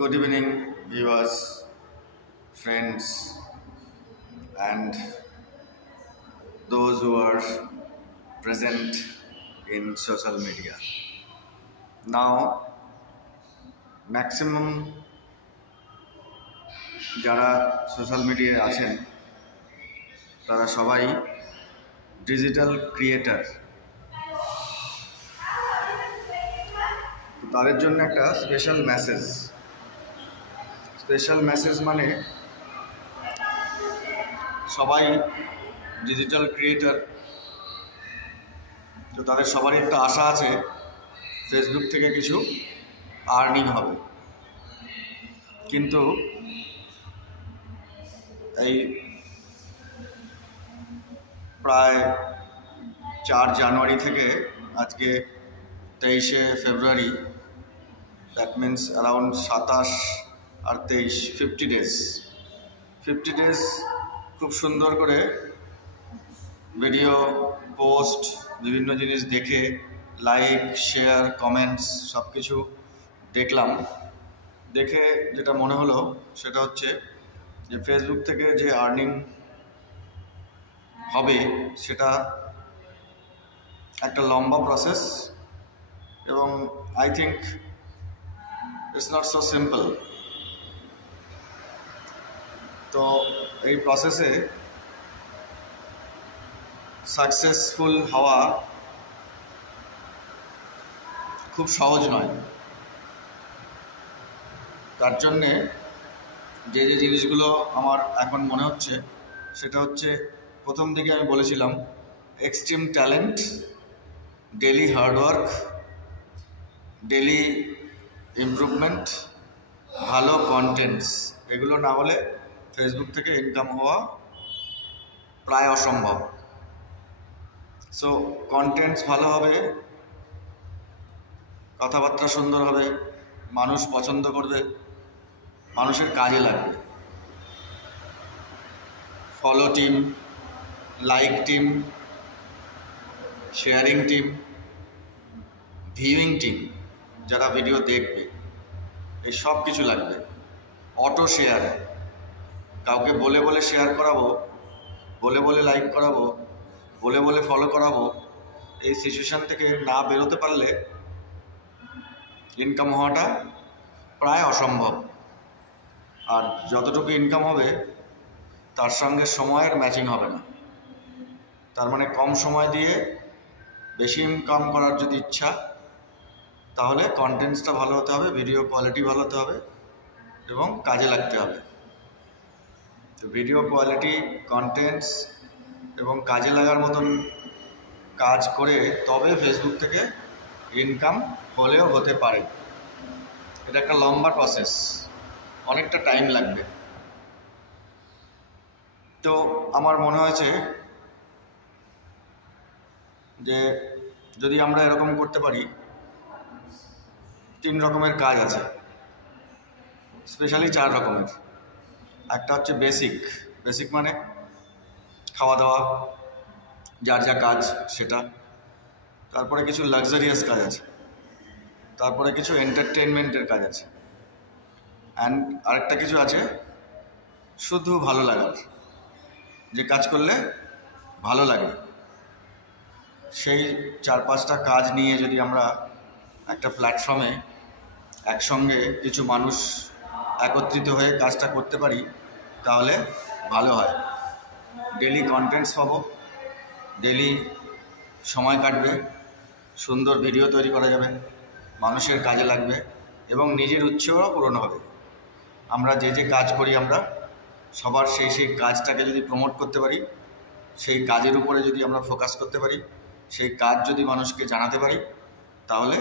Good evening, viewers, friends, and those who are present in social media. Now, maximum যারা social মিডিয়ায় আছেন তারা সবাই ডিজিটাল ক্রিয়েটার। তাদের জন্য একটা স্পেশাল মেসেজ মানে সবাই ডিজিটাল ক্রিয়েটার, তো তাদের সবারই একটা আশা আছে ফেসবুক থেকে কিছু আর্নিং হবে। কিন্তু এই প্রায় 4 জানুয়ারি থেকে আজকে 23শে ফেব্রুয়ারি, দ্যাট মিনস অ্যারাউন্ড 27 আর 23 50 ডেজ খুব সুন্দর করে ভিডিও পোস্ট, বিভিন্ন জিনিস দেখে লাইক শেয়ার কমেন্টস সব কিছু দেখলাম। দেখে যেটা মনে হলো সেটা হচ্ছে যে ফেসবুক থেকে যে আর্নিং হবে সেটা একটা লম্বা প্রসেস এবং I think it's not so simple. তো এই প্রসেসে সাকসেসফুল হওয়া খুব সহজ নয়। তার জন্যে যে জিনিসগুলো আমার এখন মনে হচ্ছে সেটা হচ্ছে, প্রথম দিকে আমি বলেছিলাম extreme talent, daily hard work, daily improvement, ভালো কন্টেন্টস, এগুলো না হলে ফেসবুক থেকে ইনকাম হওয়া প্রায় অসম্ভব। সো কন্টেন্টস ভালো হবে, কথাবার্তা সুন্দর হবে, মানুষ পছন্দ করবে, মানুষের কাজে লাগবে। Follow team, like team, sharing team, viewing team, যারা ভিডিও দেখবে, এই সব কিছু লাগবে। অটো শেয়ার, কাউকে বলে বলে শেয়ার করাবো, বলে বলে লাইক করাবো, বলে বলে ফলো করাবো, এই সিচুয়েশান থেকে না বেরোতে পারলে ইনকাম হওয়াটা প্রায় অসম্ভব। আর যতটুকু ইনকাম হবে তার সঙ্গে সময়ের ম্যাচিং হবে না। তার মানে কম সময় দিয়ে বেশি ইনকাম করার যদি ইচ্ছা, তাহলে কন্টেন্টসটা ভালো হতে হবে, ভিডিও কোয়ালিটি ভালো হতে হবে এবং কাজে লাগতে হবে। তো ভিডিও কোয়ালিটি, কন্টেন্টস এবং কাজে লাগার মতন কাজ করে তবে ফেসবুক থেকে ইনকাম হলেও হতে পারে। এটা একটা লম্বা প্রসেস, অনেকটা টাইম লাগবে। তো আমার মনে হয়েছে যে যদি আমরা এরকম করতে পারি, 3 রকমের কাজ আছে, স্পেশালি 4 রকমের। একটা হচ্ছে বেসিক মানে খাওয়া দাওয়া, যার যা কাজ সেটা। তারপরে কিছু লাক্সারিয়াস কাজ আছে, তারপরে কিছু এন্টারটেনমেন্টের কাজ আছে, অ্যান্ড আরেকটা কিছু আছে শুধু ভালো লাগার, যে কাজ করলে ভালো লাগে। সেই 4-5টা কাজ নিয়ে যদি আমরা একটা প্ল্যাটফর্মে একসঙ্গে কিছু মানুষ একত্রিত হয়ে কাজটা করতে পারি তাহলে ভালো হয়। ডেলি কন্টেন্টস পাবো, ডেলি সময় কাটবে, সুন্দর ভিডিও তৈরি করা যাবে, মানুষের কাজে লাগবে এবং নিজের উৎসাহ পূরণ হবে। আমরা যে কাজ করি, আমরা সবার সেই কাজটাকে যদি প্রমোট করতে পারি, সেই কাজের উপরে যদি আমরা ফোকাস করতে পারি, সেই কাজ যদি মানুষকে জানাতে পারি, তাহলে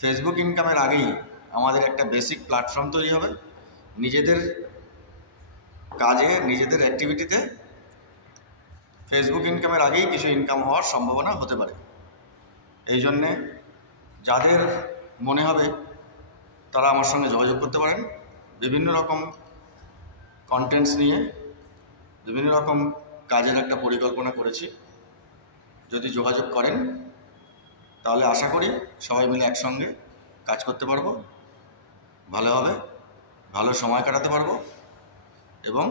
ফেসবুক ইনকামের আগেই আমাদের একটা বেসিক প্ল্যাটফর্ম তৈরি হবে। নিজেদের কাজে, নিজেদের অ্যাক্টিভিটিতে ফেসবুক ইনকামের আগেই কিছু ইনকাম হওয়ার সম্ভাবনা হতে পারে। এই জন্যে যাদের মনে হবে তারা আমার সঙ্গে যোগাযোগ করতে পারেন। বিভিন্ন রকম কন্টেন্টস নিয়ে বিভিন্ন রকম কাজের একটা পরিকল্পনা করেছি। যদি যোগাযোগ করেন তাহলে আশা করি সবাই মিলে একসঙ্গে কাজ করতে পারবো, ভালো হবে। ভালো সময় কাটাতে পারবো এবং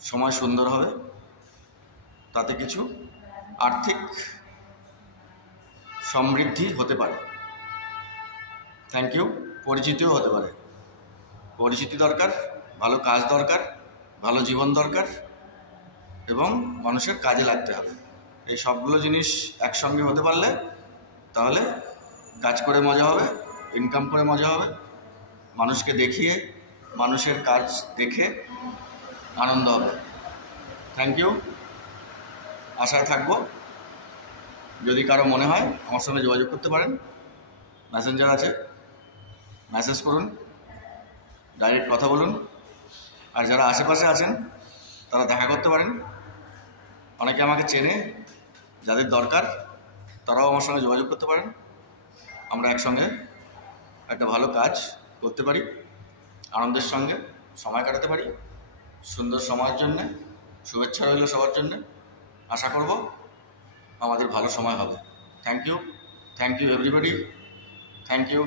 সময় সুন্দর হবে। তাতে কিছু আর্থিক সমৃদ্ধি হতে পারে। Thank you. পরিচিতিও হতে পারে। পরিচিতি দরকার, ভালো কাজ দরকার, ভালো জীবন দরকার এবং মানুষের কাজে লাগতে হবে। এই সবগুলো জিনিস একসঙ্গে হতে পারলে তাহলে কাজ করে মজা হবে, ইনকাম করে মজা হবে, মানুষকে দেখিয়ে মানুষের কাজ দেখে আনন্দ হবে। Thank you. আশায় থাকবো। যদি কারো মনে হয় আমার সঙ্গে যোগাযোগ করতে পারেন, মেসেঞ্জার আছে, মেসেজ করুন, ডাইরেক্ট কথা বলুন। আর যারা আশেপাশে আছেন তারা দেখা করতে পারেন। অনেকে আমাকে চেনে, যাদের দরকার তারাও আমার সঙ্গে যোগাযোগ করতে পারেন। আমরা একসঙ্গে একটা ভালো কাজ করতে পারি, আনন্দের সঙ্গে সময় কাটাতে পারি। সুন্দর সময়ের জন্যে শুভেচ্ছা রইল সবার জন্যে। আশা করব আমাদের ভালো সময় হবে। Thank you everybody. Thank you.